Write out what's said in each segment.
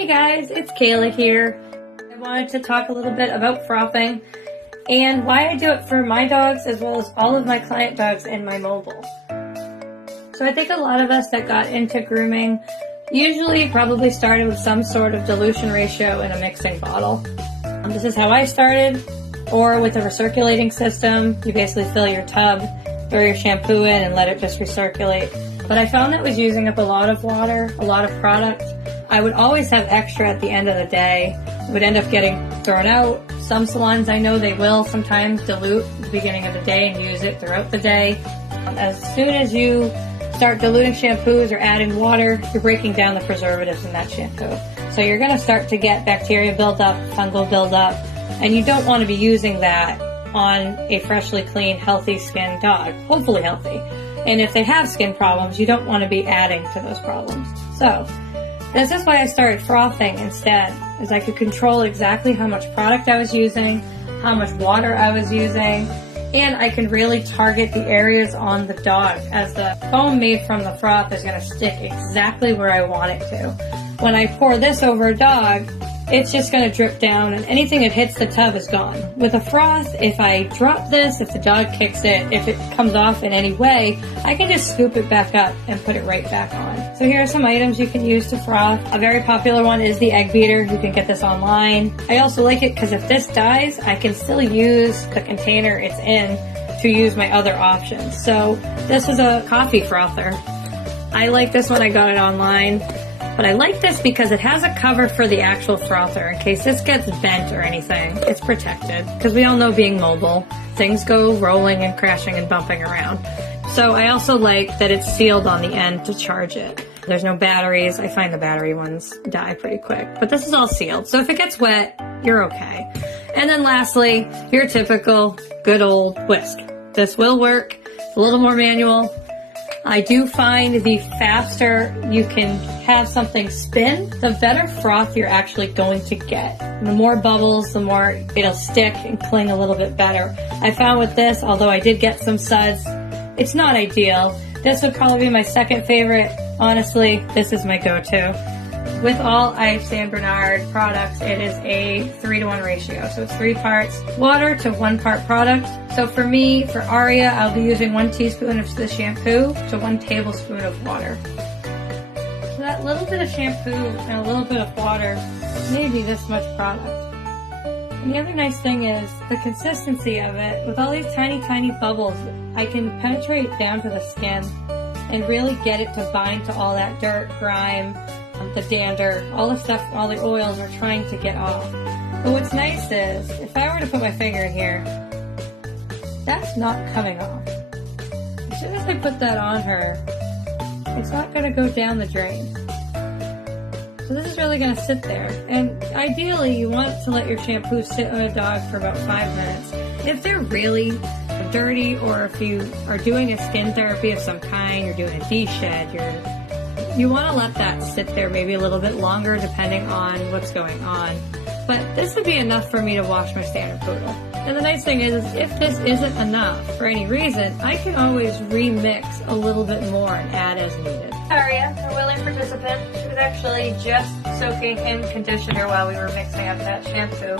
Hey guys, it's Kayla here. I wanted to talk a little bit about frothing and why I do it for my dogs as well as all of my client dogs in my mobile. So I think a lot of us that got into grooming usually probably started with some sort of dilution ratio in a mixing bottle. This is how I started, or with a recirculating system. You basically fill your tub, throw your shampoo in and let it just recirculate. But I found that was using up a lot of water, a lot of product. I would always have extra at the end of the day. It would end up getting thrown out. Some salons, I know they will sometimes dilute at the beginning of the day and use it throughout the day. As soon as you start diluting shampoos or adding water, you're breaking down the preservatives in that shampoo. So you're going to start to get bacteria buildup, fungal buildup, and you don't want to be using that on a freshly clean, healthy skinned dog, hopefully healthy. And if they have skin problems, you don't want to be adding to those problems. So this is why I started frothing instead, is I could control exactly how much product I was using, how much water I was using, and I can really target the areas on the dog, as the foam made from the froth is going to stick exactly where I want it to. When I pour this over a dog, it's just going to drip down and anything that hits the tub is gone. With a froth, if I drop this, if the dog kicks it, if it comes off in any way, I can just scoop it back up and put it right back on. So here are some items you can use to froth. A very popular one is the egg beater. You can get this online. I also like it because if this dies, I can still use the container it's in to use my other options. So this is a coffee frother. I like this one. I got it online. But I like this because it has a cover for the actual frother in case this gets bent or anything. It's protected because we all know being mobile, things go rolling and crashing and bumping around. So I also like that it's sealed on the end to charge it. There's no batteries. I find the battery ones die pretty quick, but this is all sealed. So if it gets wet, you're okay. And then lastly, your typical good old whisk. This will work. It's a little more manual. I do find the faster you can have something spin, the better froth you're actually going to get. The more bubbles, the more it'll stick and cling a little bit better. I found with this, although I did get some suds, it's not ideal. This would probably be my second favorite. Honestly, this is my go-to. With all Ives San Bernard products, it is a 3-to-1 ratio. So it's 3 parts water to 1 part product. So for me, for Aria, I'll be using 1 teaspoon of the shampoo to 1 tablespoon of water. So that little bit of shampoo and a little bit of water, maybe this much product. And the other nice thing is the consistency of it. With all these tiny, tiny bubbles, I can penetrate down to the skin and really get it to bind to all that dirt, grime, the dander, all the stuff, all the oils are trying to get off. But what's nice is, if I were to put my finger in here, that's not coming off. As soon as I put that on her, it's not going to go down the drain. So this is really going to sit there. And ideally, you want to let your shampoo sit on a dog for about 5 minutes. If they're really dirty, or if you are doing a skin therapy of some kind, you're doing a de-shed, you want to let that sit there maybe a little bit longer depending on what's going on. But this would be enough for me to wash my standard poodle. And the nice thing is if this isn't enough for any reason, I can always remix a little bit more and add as needed. Aria, a willing participant, she was actually just soaking in conditioner while we were mixing up that shampoo.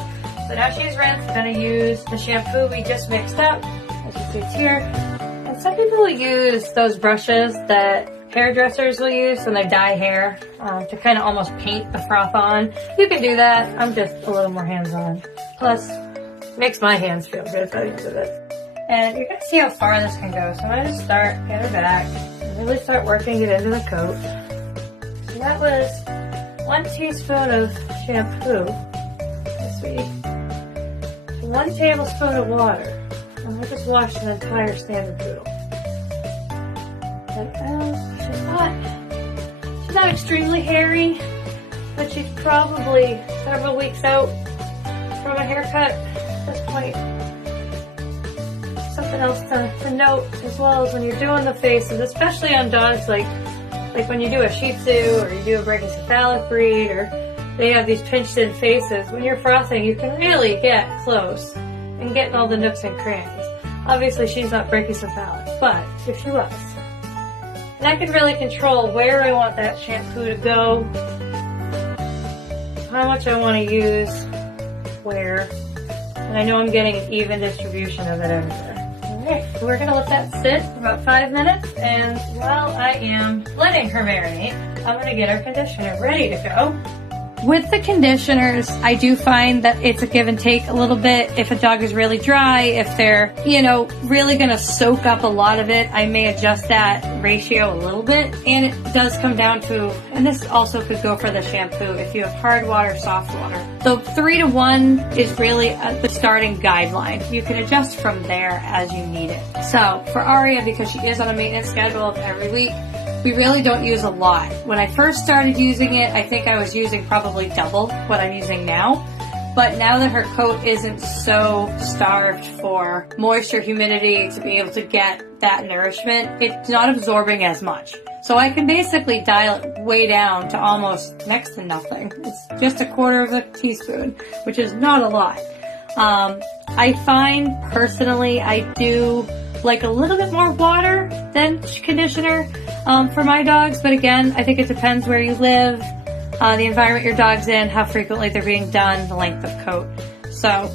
So now she's rinsed. I'm going to use the shampoo we just mixed up, as you see here. And some people will use those brushes that hairdressers will use when they dye hair to kind of almost paint the froth on. You can do that. I'm just a little more hands-on. Plus, makes my hands feel good by the end of it. And you're going to see how far this can go. So I'm going to start, get her back, and really start working it into the coat. So that was 1 teaspoon of shampoo this week. 1 tablespoon of water. And I just washed an entire standard poodle. She's not extremely hairy, but she's probably several weeks out from a haircut at this point. Something else to note as well is when you're doing the faces, especially on dogs like when you do a Shih Tzu or you do a brachycephalic breed, or they have these pinched in faces, when you're frothing you can really get close and get in all the nooks and crannies. Obviously she's not brachycephalic, but if she was. And I can really control where I want that shampoo to go how much I want to use where, and I know I'm getting an even distribution of it everywhere. Alright, we're going to let that sit for about 5 minutes, and while I am letting her marinate, I'm going to get our conditioner ready to go. With the conditioners, I do find that it's a give and take a little bit. If a dog is really dry, if they're, really going to soak up a lot of it, I may adjust that ratio a little bit. And it does come down to, and this also could go for the shampoo, if you have hard water, soft water. So 3-to-1 is really the starting guideline. You can adjust from there as you need it. So for Aria, because she is on a maintenance schedule of every week, we really don't use a lot. When I first started using it, I think I was using probably double what I'm using now. But now that her coat isn't so starved for moisture, humidity, to be able to get that nourishment, it's not absorbing as much. So I can basically dial it way down to almost next to nothing. It's just a quarter of a teaspoon, which is not a lot. I find personally I do like a little bit more water than conditioner for my dogs, but again, I think it depends where you live, the environment your dog's in, how frequently they're being done, the length of coat. So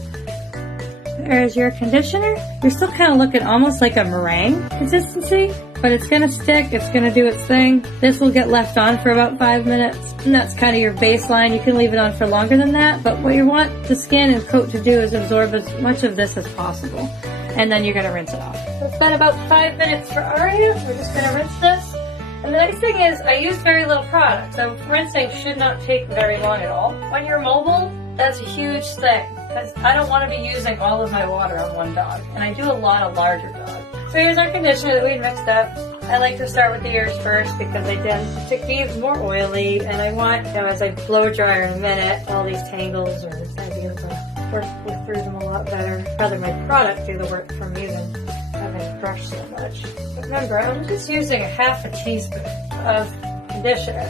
there's your conditioner. You're still kind of looking almost like a meringue consistency, but it's going to stick, it's going to do its thing. This will get left on for about 5 minutes, and that's kind of your baseline. You can leave it on for longer than that, but what you want the skin and coat to do is absorb as much of this as possible, and then you're going to rinse it off. So it's been about 5 minutes for Aria. We're just going to rinse this. And the nice thing is I use very little product, so rinsing should not take very long at all. When you're mobile, that's a huge thing, because I don't want to be using all of my water on one dog, and I do a lot of larger dogs. So here's our conditioner that we mixed up. I like to start with the ears first because they tend to be more oily, and I want, as I blow dry in a minute, all these tangles or this idea to work through them a lot better. Rather my product do the work for me than having to brush so much. But remember, I'm just using a half a teaspoon of conditioner.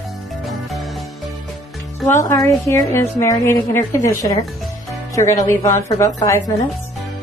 So while Aria here is marinating in her conditioner, which we're going to leave on for about 5 minutes,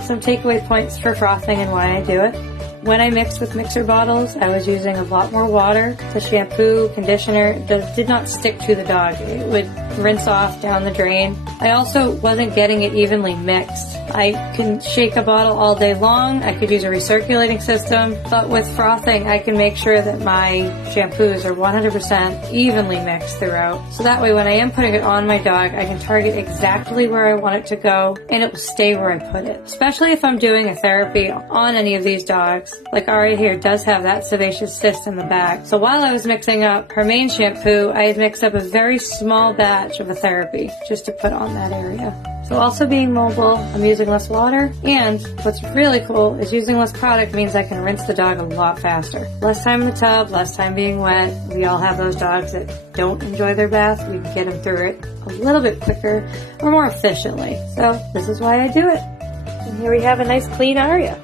some takeaway points for frothing and why I do it. When I mixed with mixer bottles, I was using a lot more water. The shampoo, conditioner did not stick to the dog. It would rinse off down the drain. I also wasn't getting it evenly mixed. I can shake a bottle all day long. I could use a recirculating system, but with frothing, I can make sure that my shampoos are 100% evenly mixed throughout. So that way, when I am putting it on my dog, I can target exactly where I want it to go, and it will stay where I put it. Especially if I'm doing a therapy on any of these dogs. Like Aria here does have that sebaceous cyst in the back. So while I was mixing up her main shampoo, I had mixed up a very small batch of a therapy just to put on that area. So also being mobile, I'm using less water, and what's really cool is using less product means I can rinse the dog a lot faster. Less time in the tub, less time being wet. We all have those dogs that don't enjoy their bath. We can get them through it a little bit quicker or more efficiently. So this is why I do it. And here we have a nice clean Aria.